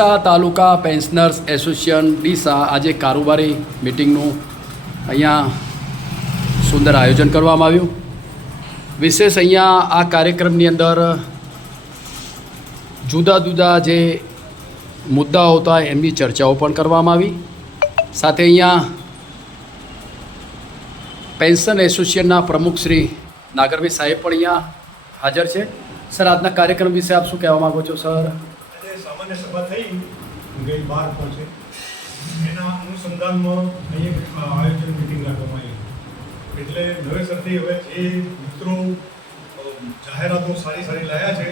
ડીસા તાલુકા pensioners association Deesa આજે કારોબારી મિટિંગનું અહીંયા સુંદર આયોજન કરવામાં આવ્યું. વિશેષ અહીંયા આ કાર્યક્રમની અંદર જુદા જુદા જે મુદ્દાઓ હતા એમની ચર્ચાઓ પણ કરવામાં આવી. સાથે અહીંયા પેન્શન એસોસિએશનના પ્રમુખ શ્રી નાગરભાઈ સાહેબ પણ અહીંયા હાજર છે. સર, આજના કાર્યક્રમ વિશે આપ શું કહેવા માગો છો? સર, સામાન્ય સભા થઈ ગઈ 12 પહોંચે એના અનુસંધાનમાં અહીંયા આયોજન મિટિંગ રાખવામાં આવી. એટલે નવેસરથી હવે જે મિત્રો જાહેરાતો સારી લાયા છે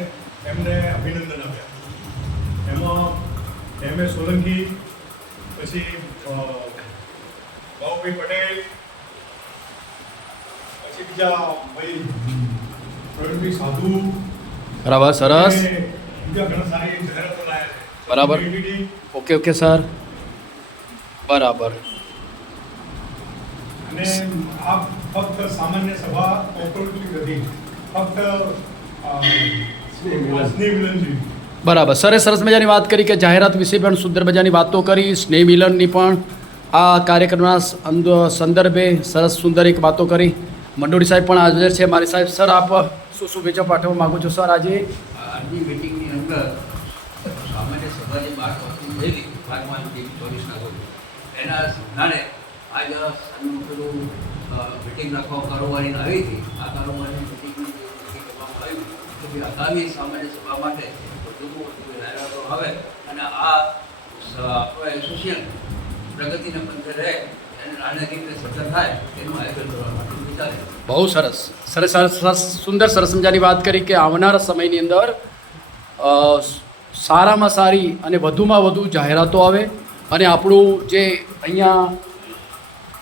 એમને અભિનંદન આપ્યા. એમાં એમ.એ. સોલંકી, પછી બાબુભાઈ પટેલ, પછી બીજા ભાઈ પ્રવીણભાઈ સાધુ, બરાબર, સરસ, બીજા ઘણા સારી જાહેરાતો લાયા છે. બરાબર, ઓકે સર, બરાબર. અને આ ફક્ત સામાન્ય સભા ઓપોર્ચ્યુનિટી હતી, ફક્ત સ્નેહ મિલન છે. બરાબર, સરે સરસ મજાની વાત કરી કે જાહેરાત વિશે પણ સુંદર મજાની વાતો કરી. સ્નેહ મિલનની પણ આ કાર્યક્રમના સંદર્ભે સરસ સુંદર એક વાતો કરી. મંડોળી સાહેબ પણ હાજર છે. મારી સાહેબ, સર આપ શું શુભેચ્છા પાઠવવા માગો છો? સર, આજની મિટિંગની અંદર સામાન્ય સભા જે 12 થઈ ગઈ 12/24 રોજ એના સિદ્ધાંતે આજ પેલું મિટિંગ રાખવા કારોબારી આવી હતી. આ કારોબારી મિટિંગની નક્કી કરવામાં આવ્યું કે ભાઈ આગામી સામાન્ય સભા માટે વધુમાં જાહેરાતો આવે અને આ આપણા એસોસિએશન પ્રગતિના પંથે રહે અને નાણાકીય રીતે સફળ થાય એનું આયોજન કરવા માટે વિચારે. બહુ સરસ, સરસ સરસ મજાની વાત કરી કે આવનારા સમયની અંદર સારામાં સારી અને વધુમાં વધુ જાહેરાતો આવે અને આપણું જે અહીંયા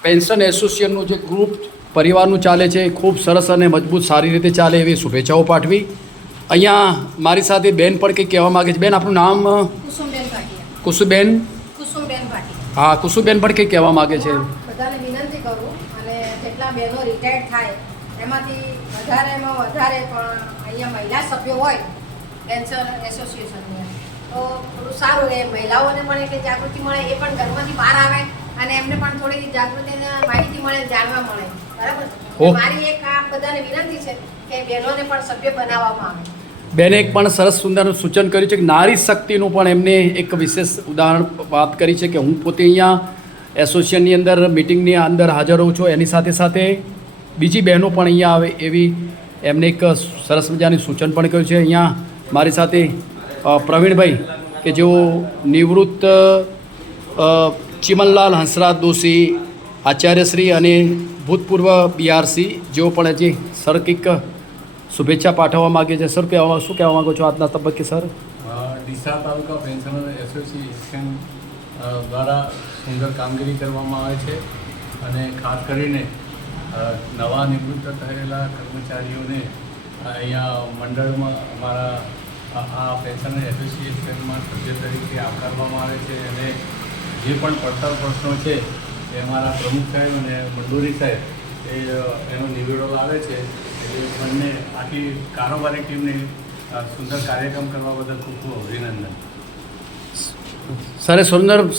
પેન્શન એસોસિએશનનું જે ગ્રુપ પરિવારનું ચાલે છે એ ખૂબ સરસ અને મજબૂત સારી રીતે ચાલે એવી શુભેચ્છાઓ પાઠવી. અહીંયા મારી સાથે બેન પણ કંઈક કહેવા માગે છે. બેન, આપણું નામ? કુસુમબેન ભાટિયા. કુસુબેન? કુસુમબેન ભાટિયા. હા, કુસુબેન પણ કંઈક કહેવા માગે છે. બધાને વિનંતી કરું અને જેટલા બહેનો રિટાયર્ડ થાય એમાંથી વધારેમાં વધારે પણ અહીંયા મહિલા સભ્યો હોય પેન્શન એસોસિએશનની તો થોડું સારું રહે. મહિલાઓને પણ એટલી જાગૃતિ મળે, એ પણ ઘરમાંથી બહાર આવે અને એમને પણ થોડી જાગૃતિ માહિતી મળે, જાણવા મળે. બરાબર. મારી એક આ બધાને વિનંતી છે કે બહેનોને પણ સભ્ય બનાવવામાં આવે. બેને એક પણ સરસ સુંદર સૂચન કર્યું છે કે નારી શક્તિનું પણ એમને એક વિશેષ ઉદાહરણ વાત કરી છે કે હું પોતે અહીંયા એસોસિએશનની અંદર મિટિંગની અંદર હાજર રહું છું. એની સાથે સાથે બીજી બહેનો પણ અહીંયા આવે એવી એમને એક સરસ મજાની સૂચન પણ કર્યું છે. અહીંયા મારી સાથે પ્રવીણભાઈ કે જેઓ નિવૃત્ત ચિમનલાલ હંસરાજ દોશી આચાર્યશ્રી અને ભૂતપૂર્વ બીઆરસી જેઓ પણ હજી સર કંઈક શુભેચ્છા પાઠવવા માગે છે. સર, શું કહેવા માગો છો આજના તબક્કે? સર, ડીસા તાલુકા પેન્શનર એસોસિએશન દ્વારા સુંદર કામગીરી કરવામાં આવે છે અને ખાસ કરીને નવા નિવૃત્ત થયેલા કર્મચારીઓને અહીંયા મંડળમાં અમારા આ પેન્શનર એસોસિએશનમાં સભ્ય તરીકે આવકારવામાં આવે છે અને જે પણ પડતર પ્રશ્નો છે એ અમારા પ્રમુખ સાહેબ અને મંડોરી સાહેબ એનો નિવેડો લાવે છે. એટલે બંને આખી કારોબારી ટીમને સુંદર કાર્યક્રમ કરવા બદલ ખૂબ ખૂબ અભિનંદન.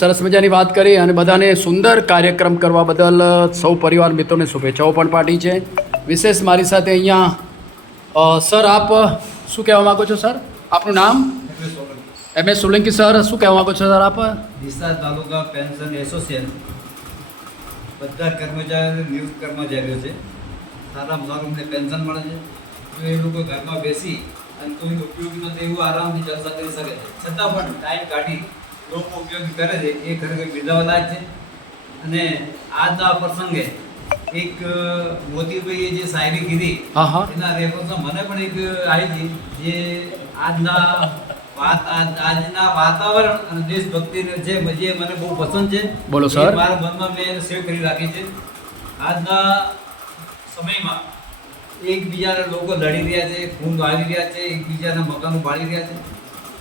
સરસ મજાની વાત કરી અને બધાને સુંદર કાર્યક્રમ કરવા બદલ સૌ પરિવાર મિત્રોને શુભેચ્છાઓ પણ પાઠવી છે. વિશેષ મારી સાથે અહીંયા સર, આપ શું કહેવા માગો છો? સર, આપનું નામ? એમ.એ. સોલંકી. સર, શું કહેવા માગો છો? સર, આપ? ડીસા તાલુકા પેન્શન એસોસિએશન બધા કર્મચારીઓ નિવૃત્ત કર્મચારીઓ છે. સારામાં સારું અમને પેન્શન મળે છે. તો એ લોકો ઘરમાં બેસી અને કોઈ ઉપયોગી નથી એવું આરામથી ચર્ચા કરી શકે છે. છતાં પણ ટાઈમ કાઢી લોકો ઉપયોગી કરે છે એ ખરેખર બિરદાવવા લાયક છે. અને આજના પ્રસંગે એક મોતીભાઈએ જે શાયરી કીધી એના રેફરન્સમાં મને પણ એક આવી હતી જે આજના વાતાવરણ અને દેશભક્તિને જે મને બહુ પસંદ છે. બોલો સર. મારા મનમાં મેં એને સેવ કરી રાખી છે. આજના સમયમાં એકબીજાને લોકો લડી રહ્યા છે, ખૂન વાળી રહ્યા છે, એકબીજાના મકાનો બાળી રહ્યા છે.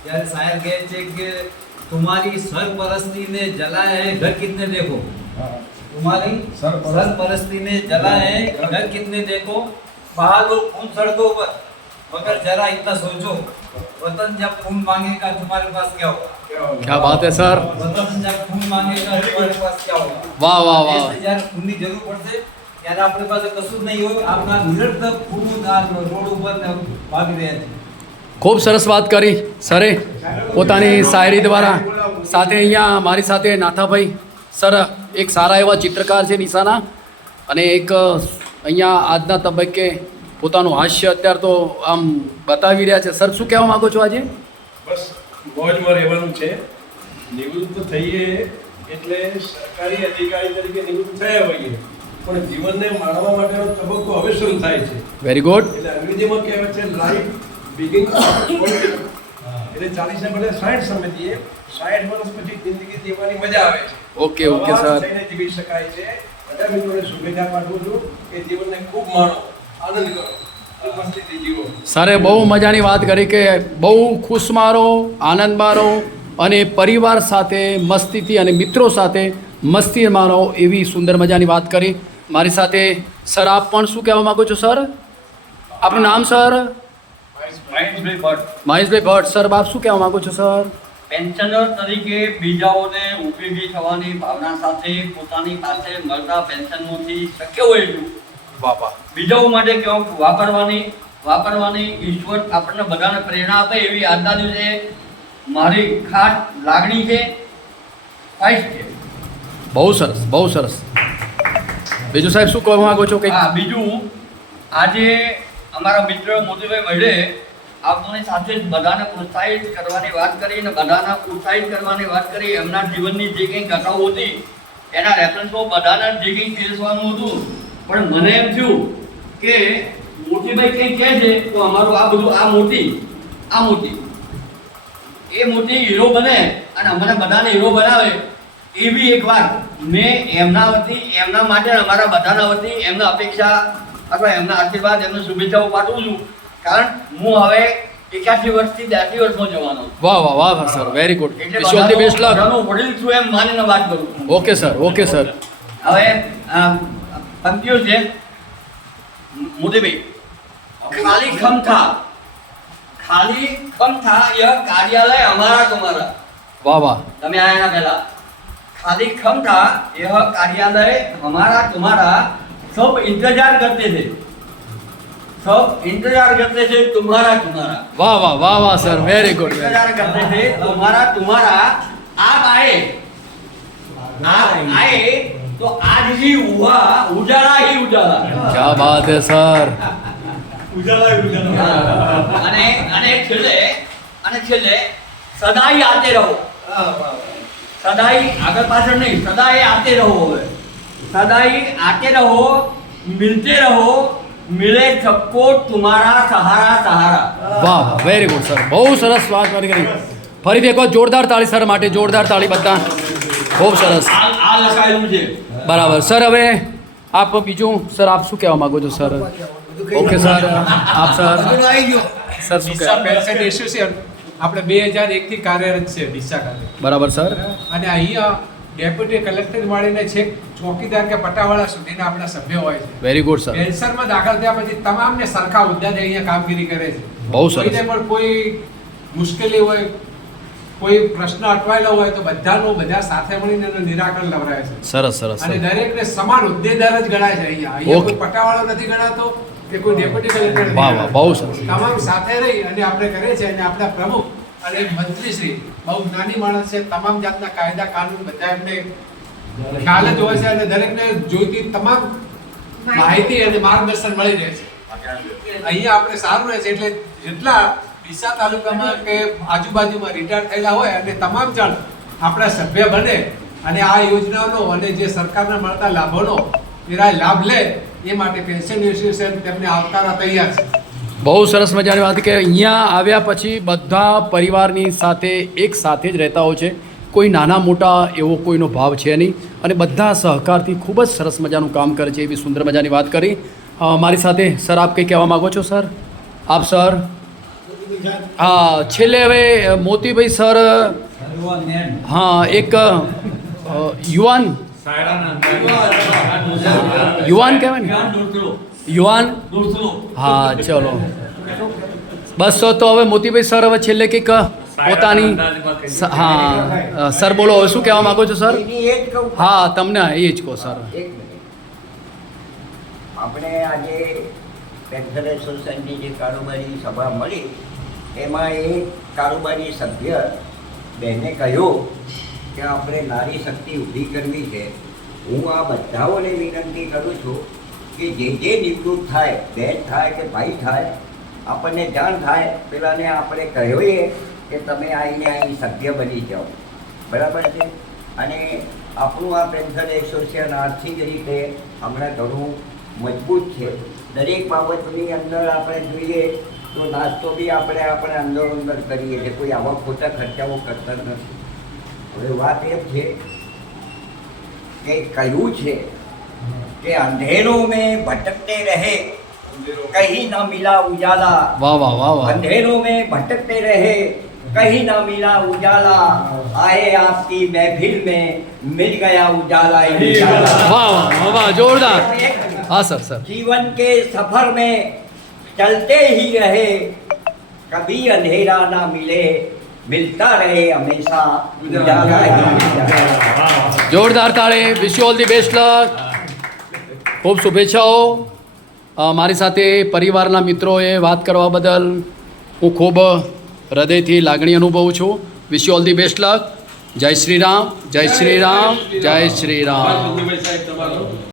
ત્યારે શાયર કહે છે કે तुम्हारी सरपरस्ती ने जला है घर कितने देखो, तुम्हारी सरपरस्ती ने जला है घर कितने देखो, बहा लो खून सड़कों पर, मगर जरा इतना सोचो वतन जब खून मांगेगा तुम्हारे पास क्या होगा? क्या बात है सर, वतन जब खून मांगेगा तुम्हारे पास क्या होगा? વાહ વાહ વાહ. દેશને જ્યારે ખૂનની જરૂર પડશે ત્યારે આપણી પાસે કશું જ નહીં હોય. આપણા નિરર્થક ખૂન આ રોડ ઉપર ને ભાગી રહ્યા છે. ખૂબ સરસ વાત કરી સરે પોતાની શાયરી દ્વારા. સાથે અહીંયા મારી સાથે નાથાભાઈ સર એક સારા એવા ચિત્રકાર છે નિશાના, અને એક અહીંયા આજના તબક્કે પોતાનું હાસ્ય અત્યારે તો આમ બતાવી રહ્યા છે. સર શું કહેવા માગો છો આજે? બસ મોજમાં રહેવાનું છે. નિવૃત્ત થઈએ એટલે સરકારી અધિકારી તરીકે નિવૃત્ત થયા હોઈએ, પણ જીવનને માણવા માટેનો તબક્કો હવે શરૂ થાય છે. Very good. એટલે અંગ્રેજીમાં કહેવાય છે લાઈફ બિગિન. એટલે 40 ને બદલે 60 સમજીએ. 60 વર્ષ પછી જિંદગી જીવવાની મજા આવે છે. Okay okay sir. આવાજ થઈને જીવી શકાય છે. બધા મિત્રોને શુભેચ્છા પાઠવું છું કે જીવનને ખૂબ માણો, આનંદ કરો, ખૂબ મસ્તીથી જીવો. સરે બહુ મજાની વાત કરી કે બહુ ખુશ મારો, આનંદ મારો અને પરિવાર સાથે મસ્તીથી અને મિત્રો સાથે મસ્તી મારો, એવી સુંદર મજાની વાત કરી. મારી સાથે સર આપ પણ શું કહેવા માગો છો સર? આપનું નામ સર? મહેશભાઈ ભટ્ટ. મહેશભાઈ ભટ્ટ. સર આપ શું કહેવા માગો છો સર? પેન્શનર તરીકે બીજાઓને ઉપયોગી થવાની ભાવના સાથે પોતાની પાસે મળતા પેન્શનમાંથી શક્ય હોય એટલું બાપા. બીજાઓ માટે કેવું વાપરવાની ઈશ્વર આપણને બધાને પ્રેરણા આપે એવી આજના દિવસે મારી ખાસ લાગણી છે, ખ્વાહિશ છે. બહુ સરસ, બહુ સરસ. બીજું સાહેબ શું કહેવા માગો છો? કંઈક હા, બીજું આજે અમારા મિત્ર મોતીભાઈ મઢે આપની સાથે જ બધાને પ્રોત્સાહિત કરવાની વાત કરી અને બધાને પ્રોત્સાહિત કરવાની વાત કરી. એમના જીવનની જે કંઈ ઘટનાઓ હતી એના રેફરન્સમાં બધાને જે કંઈ પીરસવાનું હતું, પણ મને એમ થયું કે મોતીભાઈ કંઈ કહે છે તો અમારું આ બધું આ મોતી એ મોટી હીરો બને અને અમને બધાને હીરો બનાવે એવી એક વાત મેં એમના વતી, એમના માટે અમારા બધાના વતી એમને અપેક્ષા અથવા એમના આશીર્વાદ, એમને શુભેચ્છાઓ પાઠવું છું. કારણ હું હવે 81 વર્ષથી 82 વર્ષમાં જવાનો છું. વાહ વાહ વાહ સર, વેરી ગુડ. એટલે વિશ ઓલ ધી બેસ્ટ લક. બધાનો વડીલ છું એમ માનીને વાત કરું છું. Okay sir, okay sir. હવે પંક્તિઓ છે મોતીભાઈ. ખાલી खम था यह कार्यालय हमारा तुम्हारा. વાહ વાહ. તમે આયા ના પહેલા खाली खम था यह कार्यालय हमारा तुम्हारा. सब इंतजार करते थे तुम्हारा. વાહ વાહ વાહ વાહ સર, વેરી ગુડ. इंतजार करते थे तुम्हारा. आप आए तो आज ही हुआ उजाला ही उजाला. क्या बात है सर. અને છેલ્લે સદાઈ આતે રહો. સદાઈ આગળ પાછળ નહીં, સદાઈ આતે રહો. હવે સદાઈ આતે રહો, મિલતે રહો, મિલે સબકો तुम्हारा सहारा सहारा. વાહ વાહ, વેરી ગુડ સર. બહુ સરસ વાત કરી. ફરીથી એકવાર જોરદાર તાળી સર માટે, જોરદાર તાળી બધા. ખૂબ સરસ. આ લખાયેલું છે. બરાબર સર. હવે આપ બીજું સર આપ શું કહેવા માંગો છો સર? ઓકે સર, આપ સર. સર શું ડીસા કહેવા? પેન્શન એસોસિએશન આપણે 2001 થી કાર્યરત છે ડીસા ખાતે. બરાબર સર. અને અહીંયા ડેપ્યુટી કલેક્ટર વાળીને છેક ચોકીદાર કે પટાવાળા સુધીના આપણા સભ્ય હોય છે. Very good sir. પેન્શનમાં દાખલ થયા પછી તમામને સરખા હોદ્દાને અહીંયા કામગીરી કરે છે. બહુ સરસ. કોઈને પણ કોઈ મુશ્કેલી હોય, કોઈ પ્રશ્ન અટવાયેલો હોય તો બધા સાથે મળીને એનું નિરાકરણ લવરાય છે. સરસ સરસ અને સર. દરેકને સમાન હોદ્દેદાર જ ગણાય છે અહીંયા ઓકે. કોઈ પટાવાળો નથી ગણાતો કે કોઈ ડેપ્યુટી કલેક્ટર નથી વાહ વાહ, ગણાતો. બહુ સરસ. તમામ સાથે રહી અને આપણે કરીએ છીએ. અને આપણા પ્રમુખ અને મંત્રીશ્રી બહુ જ્ઞાની માણસ છે. તમામ જાતના કાયદા કાનૂન બધા એમને ખ્યાલ જ હોય છે અને દરેકને જોઈતી તમામ માહિતી અને માર્ગદર્શન મળી રહે છે. અહીંયા આપણે સારું રહે છે. એટલે જેટલા ડીસા તાલુકામાં કે આજુબાજુમાં રિટાયર થયેલા હોય અને તમામ જણ આપણા સભ્ય બને અને આ યોજનાનો અને જે સરકારના મળતા લાભોનો એના લાભ લે એ માટે પેન્શન એસોસિએશન તેમને આવકારવા તૈયાર છે. બહુ સરસ મજાની વાત કે અહીંયા આવ્યા પછી બધા પરિવારની સાથે એક સાથે જ રહેતા હોય છે. કોઈ નાના મોટા એવો કોઈનો ભાવ છે નહીં અને બધા સહકારથી ખૂબ જ સરસ મજાનું કામ કરે છે. એવી સુંદર મજાની વાત કરી. મારી સાથે સર આપ કંઈ કહેવા માગો છો સર? આપ સર. હા, છેલ્લે હવે મોતીભાઈ સર. હા, એક યુવાન કહેવાય ને, યુવાન. હા ચલો બસ તો હવે મોતીભાઈ સર હવે છેલ્લે કંઈક પોતાની હા સર બોલો હવે શું કહેવા માગો છો સર? હા તમને એ જ કહો સર. એક મિનિટ. આપણે આજે પેન્શન એસોસિએશનની જે કારોબારી સભા મળી એમાં એક કારોબારી સભ્ય બહેને કહ્યું કે આપણે નારી શક્તિ ઊભી કરવી છે. હું આ બધાઓને વિનંતી કરું છું કે જે નિવૃત્ત થાય, બહેન થાય કે ભાઈ થાય, આપણને જાણ થાય પેલાને આપણે કહીએ કે તમે આવીને અહીં સભ્ય બની જાઓ, બરાબર છે. અને આપણું આ પેન્શન એસોસિએશન આર્થિક રીતે હમણાં ઘણું મજબૂત છે. દરેક બાબતની અંદર આપણે જોઈએ તો નાસ્તો બી આપણે અંદર કરીએ છીએ, કોઈ આવા ખોટા ખર્ચાઓ કરતા નથી. હવે વાત એમ છે કે કહ્યું છે કે અંધેરોं में भटकते रहे कहीं ना मिला उजाला. વાહ વાહ વાહ વાહ. अंधेरों में भटकते रहे कहीं ना मिला उजाला. आए आपकी महफिल में मिल गया उजाला ही उजाला. વાહ વાહ વાહ વાહ જોરદાર. હા સર સર. जीवन के सफर में चलते ही रहे कभी अंधेरा ना मिले मिलता रहे हमेशा उजाला ही उजाला. જોરદાર તાળી. Wish you all the best luck. ખૂબ શુભેચ્છાઓ. મારી સાથે પરિવારના મિત્રોએ વાત કરવા બદલ હું ખૂબ હૃદયથી લાગણી અનુભવું છું. Wish you all the best luck. જય શ્રી રામ, જય શ્રી રામ, જય શ્રી રામ. મોતીભાઈ સાહેબ તમારો